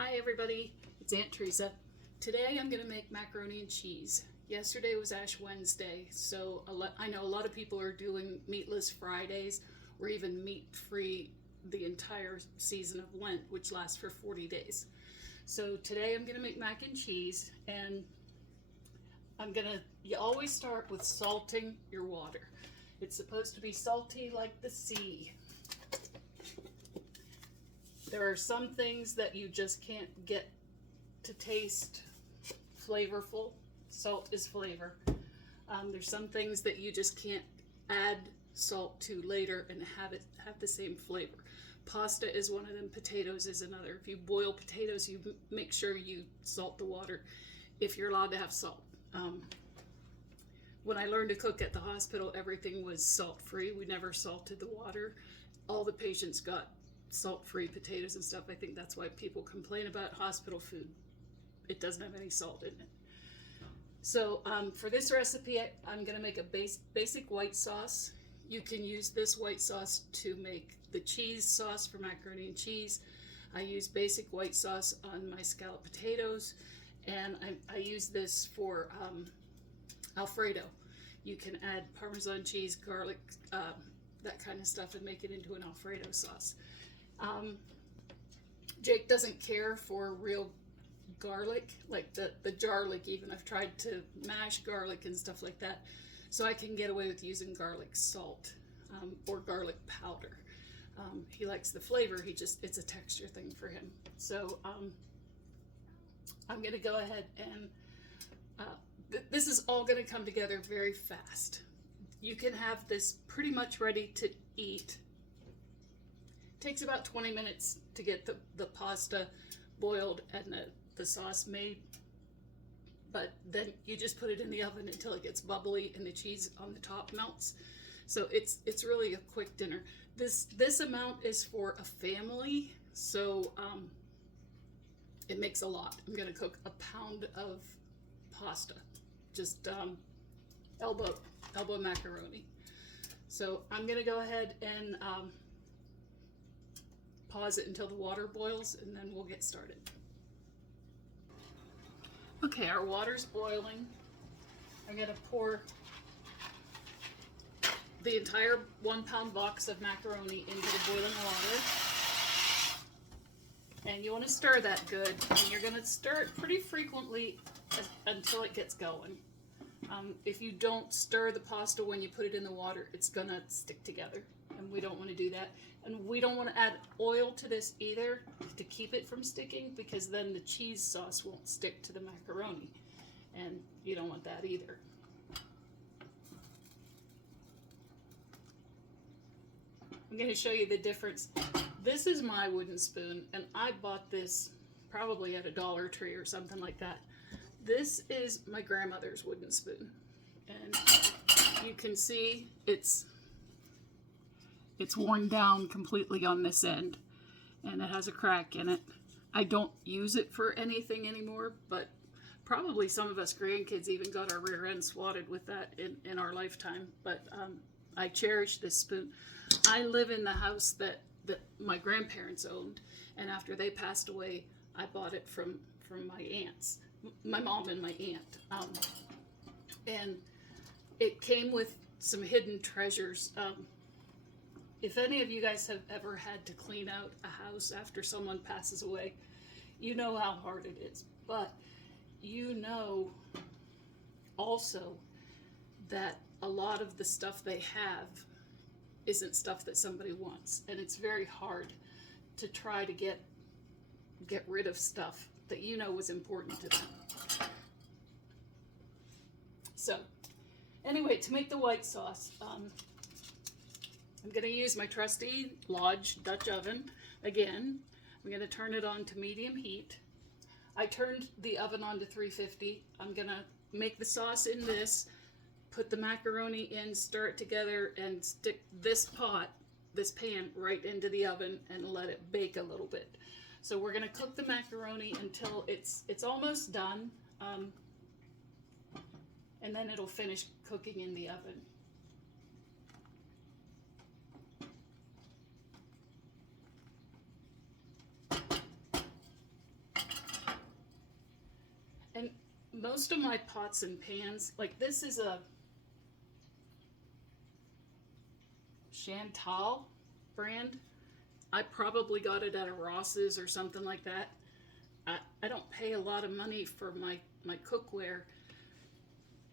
Hi everybody, it's Aunt Teresa. Today I'm going to make macaroni and cheese. Yesterday was Ash Wednesday, so I know a lot of people are doing meatless Fridays or even meat-free the entire season of Lent, which lasts for 40 days. So today I'm going to make mac and cheese, and you always start with salting your water. It's supposed to be salty like the sea. There are some things that you just can't get to taste flavorful. Salt is flavor. There's some things that you just can't add salt to later and have the same flavor. Pasta is one of them. Potatoes is another. If you boil potatoes, you make sure you salt the water if you're allowed to have salt. When I learned to cook at the hospital, everything was salt-free. We never salted the water. All the patients got salt-free potatoes and stuff. I think that's why people complain about hospital food. It doesn't have any salt in it. So for this recipe, I'm going to make a basic white sauce. You can use this white sauce to make the cheese sauce for macaroni and cheese. I use basic white sauce on my scalloped potatoes, and I use this for Alfredo. You can add Parmesan cheese, garlic, that kind of stuff, and make it into an Alfredo sauce. Jake doesn't care for real garlic, like the jarlic even. I've tried to mash garlic and stuff like that, so I can get away with using garlic salt or garlic powder. He likes the flavor, it's a texture thing for him. So I'm gonna go ahead and this is all gonna come together very fast. You can have this pretty much ready to eat. Takes about 20 minutes to get the pasta boiled and the sauce made, but then you just put it in the oven until it gets bubbly and the cheese on the top melts. So it's really a quick dinner. This amount is for a family, so it makes a lot. I'm gonna cook a pound of pasta, just elbow macaroni. So I'm gonna go ahead and pause it until the water boils, and then we'll get started. Okay, our water's boiling. I'm gonna pour the entire 1 pound box of macaroni into the boiling water. And you want to stir that good, and you're gonna stir it pretty frequently until it gets going. If you don't stir the pasta when you put it in the water, it's gonna stick together, and we don't want to do that. And we don't want to add oil to this either to keep it from sticking, because then the cheese sauce won't stick to the macaroni, and you don't want that either. I'm going to show you the difference. This is my wooden spoon, and I bought this probably at a Dollar Tree or something like that. This is my grandmother's wooden spoon, and you can see it's worn down completely on this end, and it has a crack in it. I don't use it for anything anymore, but probably some of us grandkids even got our rear end swatted with that in our lifetime. But I cherish this spoon. I live in the house that my grandparents owned, and after they passed away, I bought it from my aunts, my mom and my aunt, and it came with some hidden treasures. If any of you guys have ever had to clean out a house after someone passes away, you know how hard it is. But you know also that a lot of the stuff they have isn't stuff that somebody wants. And it's very hard to try to get rid of stuff that you know was important to them. So anyway, to make the white sauce, I'm going to use my trusty Lodge Dutch oven. Again, I'm going to turn it on to medium heat. I turned the oven on to 350. I'm going to make the sauce in this, put the macaroni in, stir it together, and stick this pan right into the oven and let it bake a little bit. So we're going to cook the macaroni until it's almost done, and then it'll finish cooking in the oven. most of my pots and pans, like this is a Chantal brand. I probably got it at a Ross's or something like that. I don't pay a lot of money for my cookware.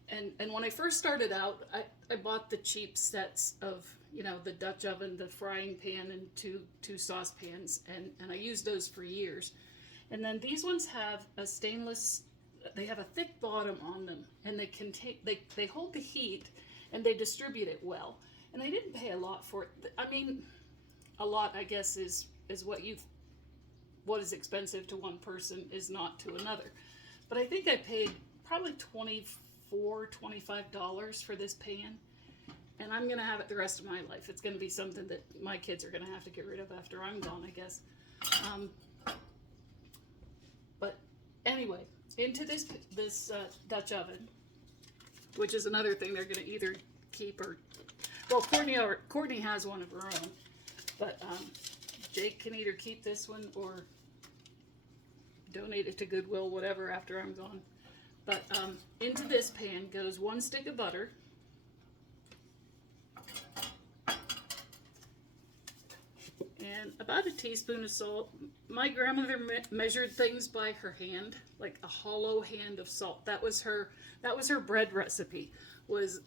And when I first started out, I bought the cheap sets of, you know, the Dutch oven, the frying pan, and two saucepans, and I used those for years. And then these ones have a stainless, they have a thick bottom on them, and they contain, they hold the heat, and they distribute it well. And I didn't pay a lot for it. I mean, a lot, I guess, is what is expensive to one person is not to another. But I think I paid probably $25 for this pan, and I'm gonna have it the rest of my life. It's gonna be something that my kids are gonna have to get rid of after I'm gone, I guess. But anyway, into this Dutch oven, which is another thing they're gonna either keep or, well, Courtney has one of her own, but Jake can either keep this one or donate it to Goodwill, whatever, after I'm gone. But into this pan goes 1 stick of butter, and about a teaspoon of salt. My grandmother measured things by her hand, like a hollow hand of salt. That was her bread recipe. Was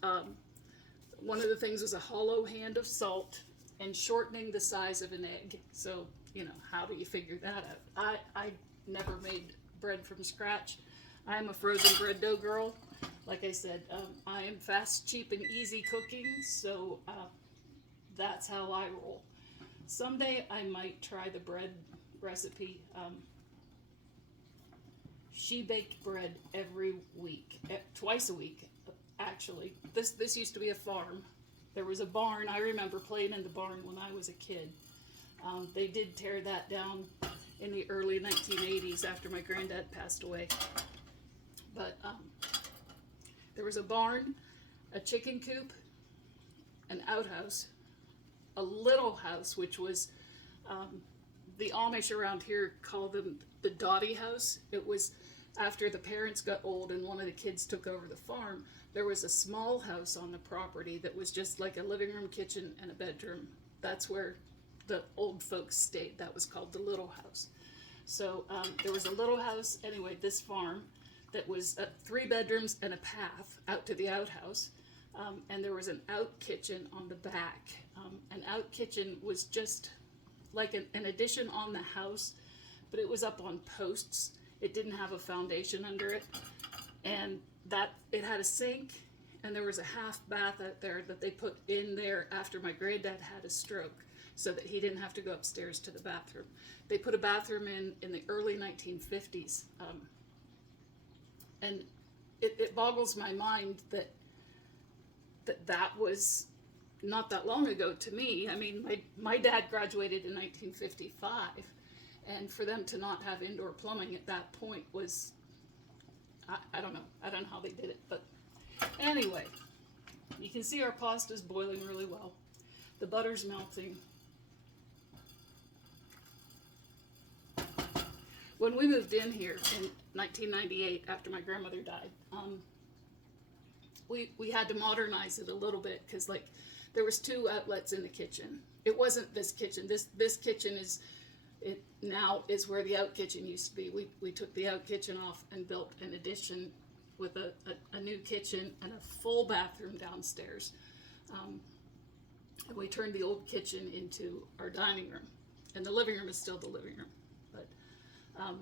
one of the things was a hollow hand of salt and shortening the size of an egg. So, you know, how do you figure that out? I never made bread from scratch. I am a frozen bread dough girl. Like I said, I am fast, cheap, and easy cooking, so that's how I roll. Someday I might try the bread recipe. She baked bread every week, twice a week, actually. This used to be a farm. There was a barn. I remember playing in the barn when I was a kid. They did tear that down in the early 1980s after my granddad passed away. But there was a barn, a chicken coop, an outhouse, a little house, which was, the Amish around here call them the Dottie house. It was after the parents got old and one of the kids took over the farm. There was a small house on the property that was just like a living room, kitchen, and a bedroom. That's where the old folks stayed. That was called the little house. So there was a little house, anyway, this farm, that was 3 bedrooms and a path out to the outhouse. And there was an out kitchen on the back. An out kitchen was just like an addition on the house, but it was up on posts. It didn't have a foundation under it. And that it had a sink, and there was a half bath out there that they put in there after my granddad had a stroke, so that he didn't have to go upstairs to the bathroom. They put a bathroom in the early 1950s. And it boggles my mind that was not that long ago to me. I mean, my dad graduated in 1955, and for them to not have indoor plumbing at that point was, I don't know. I don't know how they did it, but anyway, you can see our pasta's boiling really well. The butter's melting. When we moved in here in 1998, after my grandmother died, we had to modernize it a little bit, because like there was 2 outlets in the kitchen. It wasn't this kitchen. This kitchen now is where the out kitchen used to be. We took the out kitchen off and built an addition with a new kitchen and a full bathroom downstairs. And we turned the old kitchen into our dining room, and the living room is still the living room. But I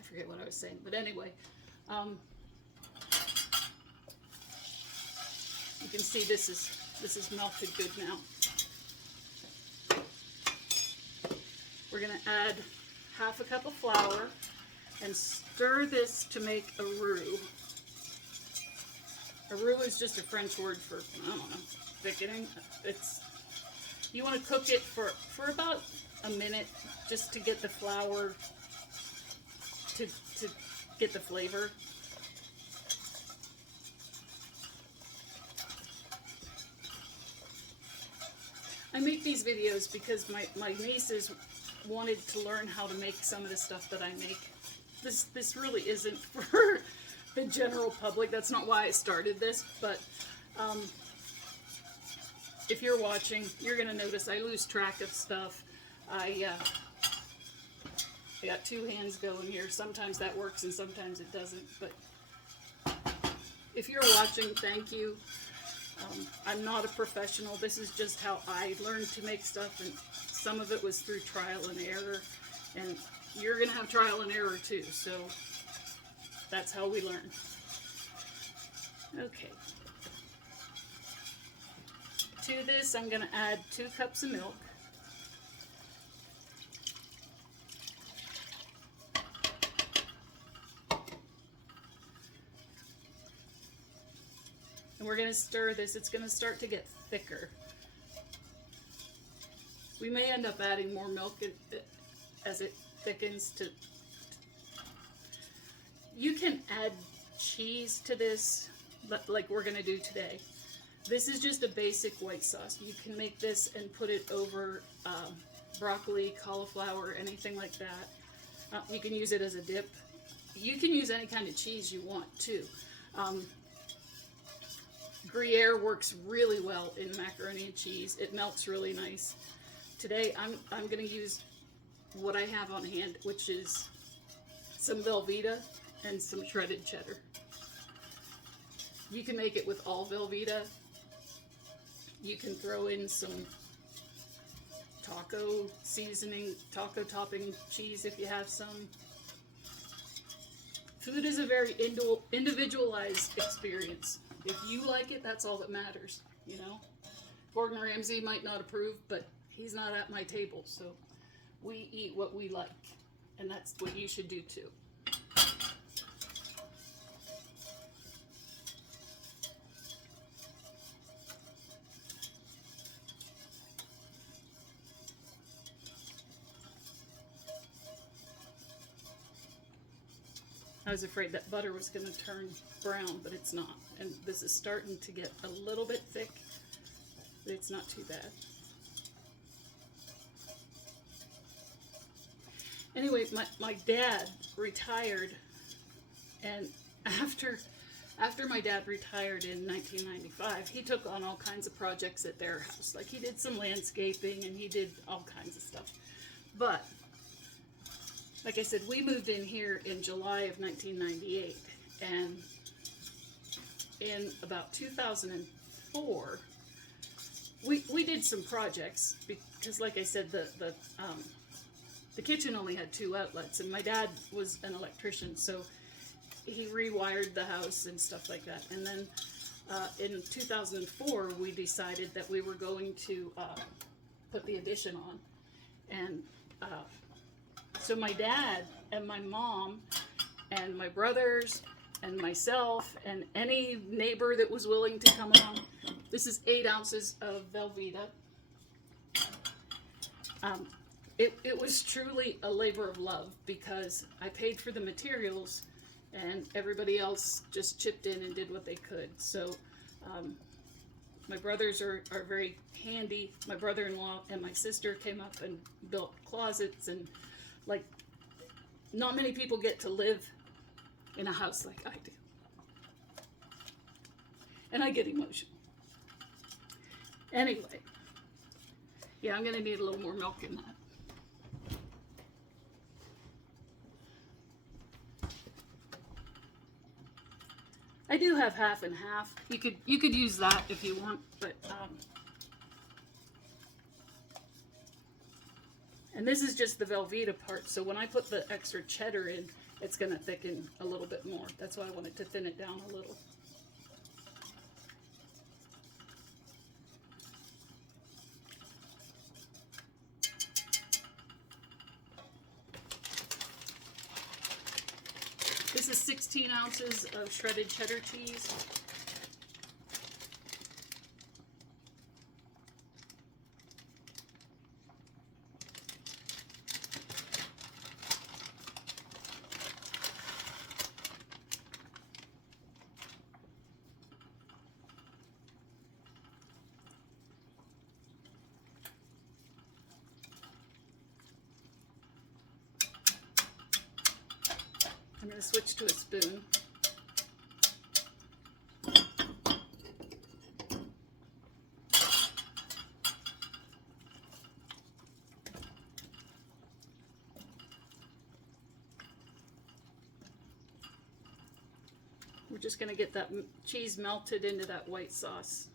forget what I was saying. But anyway, you can see this is melted good now. We're going to add half a cup of flour and stir this to make a roux. A roux is just a French word for, I don't know, thickening. You want to cook it for about a minute, just to get the flour to get the flavor. I make these videos because my nieces wanted to learn how to make some of the stuff that I make. this really isn't for the general public. That's not why I started this, but if you're watching, you're gonna notice I lose track of stuff. I got two hands going here. Sometimes that works and sometimes it doesn't, but if you're watching, thank you. I'm not a professional. This is just how I learned to make stuff, and some of it was through trial and error, and you're gonna have trial and error too, so that's how we learn. Okay. To this, I'm gonna add 2 cups of milk. And we're going to stir this. It's going to start to get thicker. We may end up adding more milk as it thickens. You can add cheese to this, like we're going to do today. This is just a basic white sauce. You can make this and put it over broccoli, cauliflower, anything like that. You can use it as a dip. You can use any kind of cheese you want too. Gruyere works really well in macaroni and cheese. It melts really nice. Today I'm going to use what I have on hand, which is some Velveeta and some shredded cheddar. You can make it with all Velveeta. You can throw in some taco seasoning, taco topping cheese if you have some. Food is a very individualized experience. If you like it, that's all that matters, you know? Gordon Ramsay might not approve, but he's not at my table, so we eat what we like, and that's what you should do too. I was afraid that butter was going to turn brown, but it's not. And this is starting to get a little bit thick, but it's not too bad. Anyway, my dad retired, and after my dad retired in 1995, he took on all kinds of projects at their house. Like, he did some landscaping, and he did all kinds of stuff. But like I said, we moved in here in July of 1998, and in about 2004, we did some projects because, like I said, the kitchen only had 2 outlets, and my dad was an electrician, so he rewired the house and stuff like that. And then in 2004, we decided that we were going to put the addition on, and so my dad and my mom and my brothers and myself and any neighbor that was willing to come along. This is 8 ounces of Velveeta. It was truly a labor of love because I paid for the materials and everybody else just chipped in and did what they could. So my brothers are very handy. My brother-in-law and my sister came up and built closets, and like, not many people get to live in a house like I do. And I get emotional. Anyway, yeah, I'm going to need a little more milk in that. I do have half and half. You could use that if you want, but and this is just the Velveeta part, so when I put the extra cheddar in, it's going to thicken a little bit more. That's why I wanted to thin it down a little. This is 16 ounces of shredded cheddar cheese. I'm going to switch to a spoon. We're just going to get that cheese melted into that white sauce.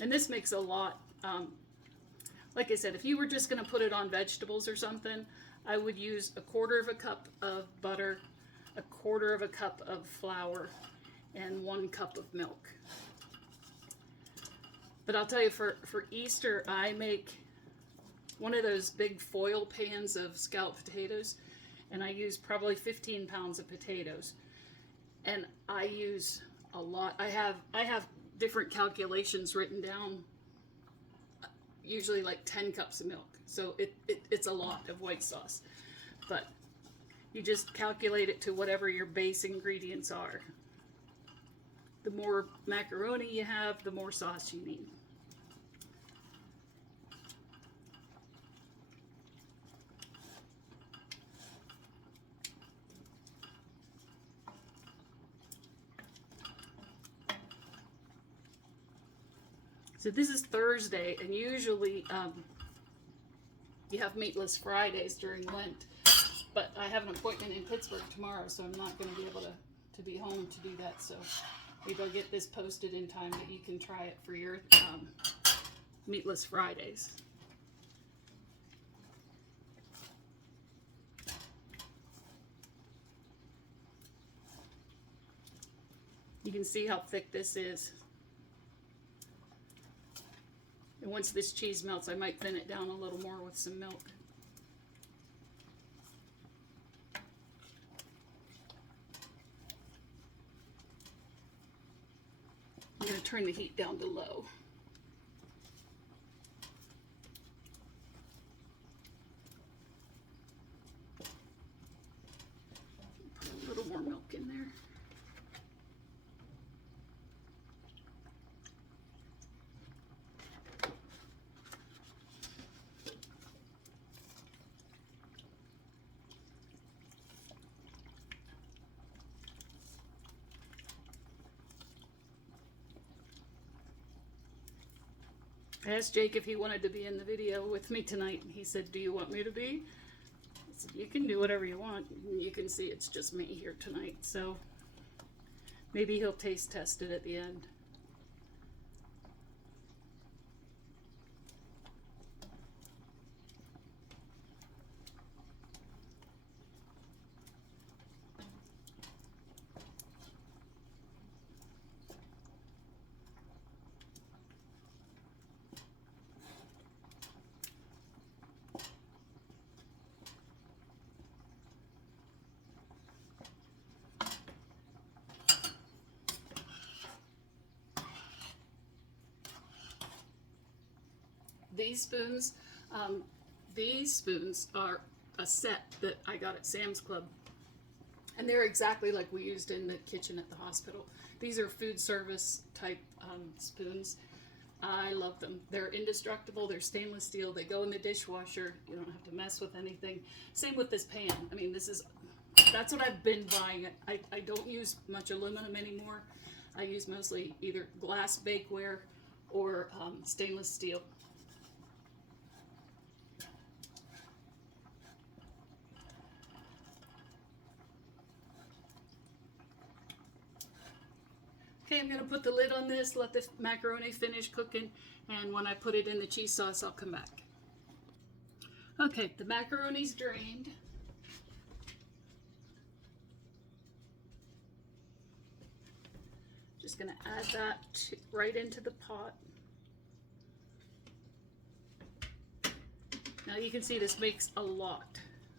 And this makes a lot. Like I said, if you were just going to put it on vegetables or something, I would use 1/4 cup of butter, 1/4 cup of flour, and 1 cup of milk. But I'll tell you, for Easter, I make one of those big foil pans of scalloped potatoes, and I use probably 15 pounds of potatoes. And I use a lot. I have different calculations written down, usually like 10 cups of milk. So it's a lot of white sauce. But you just calculate it to whatever your base ingredients are. The more macaroni you have, the more sauce you need. So this is Thursday, and usually you have meatless Fridays during Lent, but I have an appointment in Pittsburgh tomorrow, so I'm not going to be able to be home to do that. So maybe I'll get this posted in time that you can try it for your meatless Fridays. You can see how thick this is. And once this cheese melts, I might thin it down a little more with some milk. I'm going to turn the heat down to low. Put a little more milk in there. I asked Jake if he wanted to be in the video with me tonight, and he said, "Do you want me to be?" I said, "You can do whatever you want. You can see it's just me here tonight." So maybe he'll taste test it at the end. These spoons are a set that I got at Sam's Club, and they're exactly like we used in the kitchen at the hospital. These are food service type spoons. I love them. They're indestructible. They're stainless steel. They go in the dishwasher. You don't have to mess with anything. Same with this pan. I mean, that's what I've been buying. I don't use much aluminum anymore. I use mostly either glass bakeware or stainless steel. Okay, I'm going to put the lid on this, let the macaroni finish cooking, and when I put it in the cheese sauce, I'll come back. Okay, the macaroni's drained. Just going to add that right into the pot. Now you can see this makes a lot.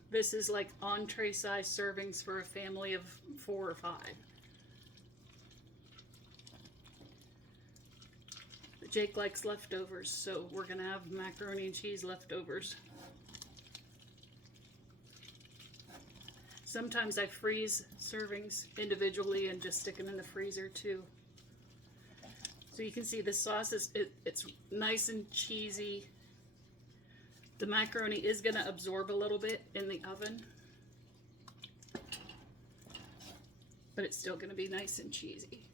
This is like entree size servings for a family of 4 or 5. But Jake likes leftovers, so we're gonna have macaroni and cheese leftovers. Sometimes I freeze servings individually and just stick them in the freezer too. So you can see the sauce it's nice and cheesy. The macaroni is going to absorb a little bit in the oven. but it's still going to be nice and cheesy.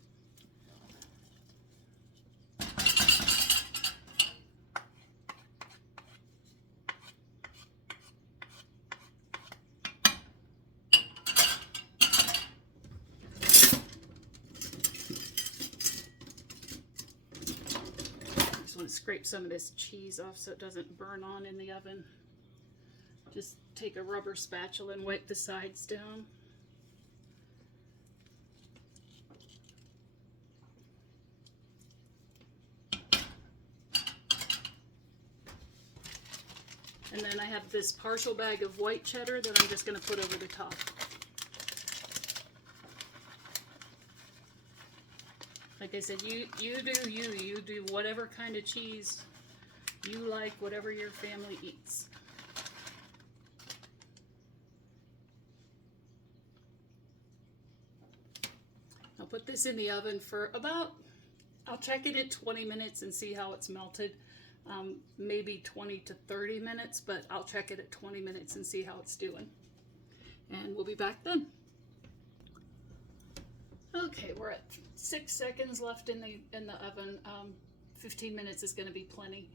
Scrape some of this cheese off so it doesn't burn on in the oven. Just take a rubber spatula and wipe the sides down. And then I have this partial bag of white cheddar that I'm just going to put over the top. Like I said, you do whatever kind of cheese you like, whatever your family eats. I'll put this in the oven for about, I'll check it at 20 minutes and see how it's melted. Maybe 20 to 30 minutes, but I'll check it at 20 minutes and see how it's doing. And we'll be back then. Okay, we're at 6 seconds left in the oven. 15 minutes is going to be plenty.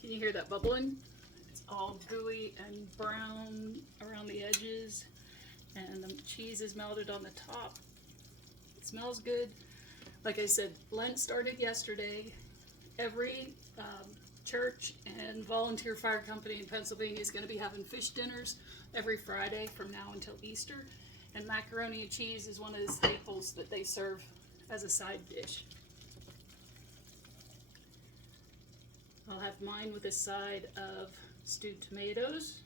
Can you hear that bubbling? It's all gooey and brown around the edges, and the cheese is melted on the top. It smells good. Like I said, Lent started yesterday. Every church and volunteer fire company in Pennsylvania is going to be having fish dinners every Friday from now until Easter. And macaroni and cheese is one of the staples that they serve as a side dish. I'll have mine with a side of stewed tomatoes.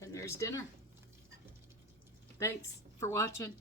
And there's dinner. Thanks for watching.